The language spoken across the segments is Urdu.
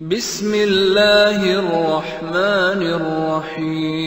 بسم اللہ الرحمن الرحیم۔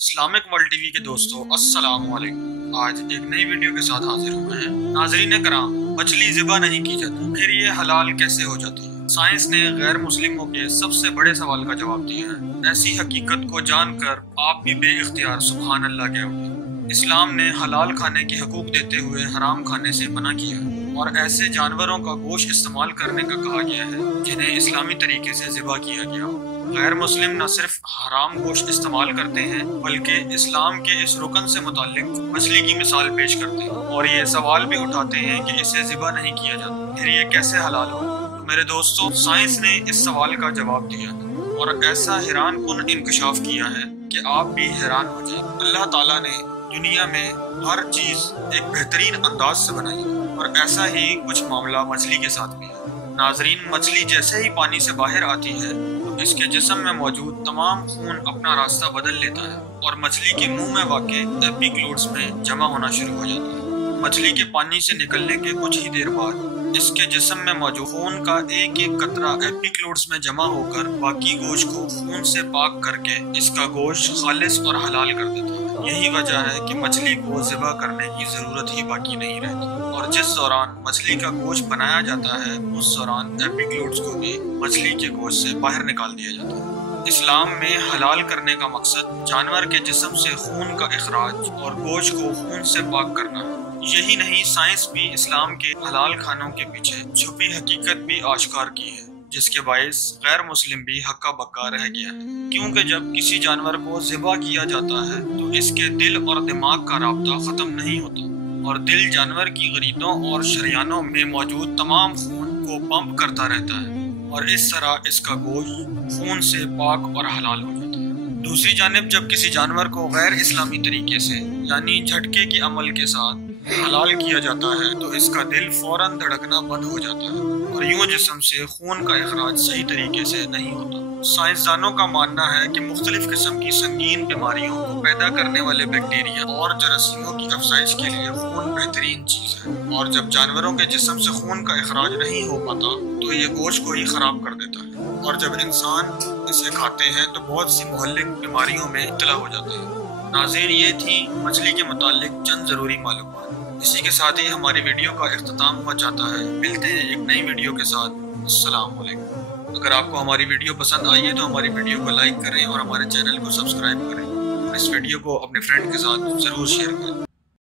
اسلامک ورلڈ ٹی وی کے دوستو السلام علیکم۔ آج ایک نئی ویڈیو کے ساتھ حاضر ہوئے ہیں۔ ناظرین کرام، مچھلی ذبح نہیں کی جاتی، پھر یہ حلال کیسے ہو جاتی ہے؟ سائنس نے غیر مسلموں کے سب سے بڑے سوال کا جواب دیا ہے۔ ایسی حقیقت کو جان کر آپ بھی بے اختیار سبحان اللہ کہہ اٹھیں۔ اسلام نے حلال کھانے کے حقوق دیتے ہوئے حرام کھانے سے منع کیا ہے، اور ایسے جانوروں کا گوشت استعمال کرنے کا کہا گیا ہے جنہیں اسلامی طریقے سے ذبح کیا گیا ہو۔ غیر مسلم نہ صرف حرام گوشت استعمال کرتے ہیں بلکہ اسلام کے اس رکن سے متعلق مچھلی کی مثال پیش کرتے ہیں، اور یہ سوال بھی اٹھاتے ہیں کہ اسے ذبح نہیں کیا جاتا، پھر یہ کیسے حلال ہو؟ تو میرے دوستو، سائنس نے اس سوال کا جواب دیا ہے اور ایسا حیران کن انکشاف کیا ہے کہ آپ بھی حیران ہو جائیں۔ اللہ تعالیٰ نے دنیا میں ہر چیز ایک بہترین انداز سے بنائی، اور ایسا ہی کچھ معاملہ مچھلی کے ساتھ بھی ہے۔ ناظرین، مچھلی جیسے ہی پانی سے باہر آتی ہے تو اس کے جسم میں موجود تمام خون اپنا راستہ بدل لیتا ہے اور مچھلی کے منہ میں واقع ایپیکلوڈز میں جمع ہونا شروع ہو جاتا ہے۔ مچھلی کے پانی سے نکلنے کے کچھ ہی دیر بعد اس کے جسم میں موجود خون کا ایک ایک قطرہ ایپیکلوڈز میں جمع ہو کر باقی گوشت کو خون سے پاک کر کے اس کا گوشت خالص اور حلال کر دیتا ہے۔ یہی وجہ ہے کہ مچھلی کو ذبح کرنے کی ضرورت ہی باقی نہیں رہتی، اور جس دوران مچھلی کا گوشت بنایا جاتا ہے اس دوران ایپیکلوڈز کو بھی مچھلی کے گوشت سے باہر نکال دیا جاتا ہے۔ اسلام میں حلال کرنے کا مقصد جانور کے جسم سے خون کا اخراج اور گوشت کو خون سے پاک کرنا ہے۔ یہی نہیں، سائنس بھی اسلام کے حلال کھانوں کے پیچھے چھپی حقیقت بھی آشکار کی ہے، جس کے باعث غیر مسلم بھی ہکا بکا رہ گیا ہے۔ کیونکہ جب کسی جانور کو ذبح کیا جاتا ہے تو اس کے دل اور دماغ کا رابطہ ختم نہیں ہوتا، اور دل جانور کی غریدوں اور شریانوں میں موجود تمام خون کو پمپ کرتا رہتا ہے، اور اس طرح اس کا گوشت خون سے پاک اور حلال ہو جاتا ہے۔ دوسری جانب جب کسی جانور کو غیر اسلامی طریقے سے یعنی جھٹکے کے عمل کے ساتھ حلال کیا جاتا ہے تو اس کا دل فوراً دھڑکنا بند ہو جاتا ہے، اور یوں جسم سے خون کا اخراج صحیح طریقے سے نہیں ہوتا۔ سائنسدانوں کا ماننا ہے کہ مختلف قسم کی سنگین بیماریوں کو پیدا کرنے والے بیکٹیریا اور جراثیموں کی افزائش کے لیے خون بہترین چیز ہے، اور جب جانوروں کے جسم سے خون کا اخراج نہیں ہو پاتا تو یہ گوشت کو ہی خراب کر دیتا ہے، اور جب انسان اسے کھاتے ہیں تو بہت سی مہلک بیماریوں میں مبتلا ہو جاتے ہیں۔ ناظرین، یہ تھی مچھلی کے متعلق چند ضروری معلومات۔ اسی کے ساتھ ہی ہماری ویڈیو کا اختتام ہوا چاہتا ہے۔ ملتے ہیں ایک نئی ویڈیو کے ساتھ۔ السلام علیکم۔ اگر آپ کو ہماری ویڈیو پسند آئی ہے تو ہماری ویڈیو کو لائک کریں اور ہمارے چینل کو سبسکرائب کریں۔ اس ویڈیو کو اپنے فرینڈ کے ساتھ ضرور شیئر کریں۔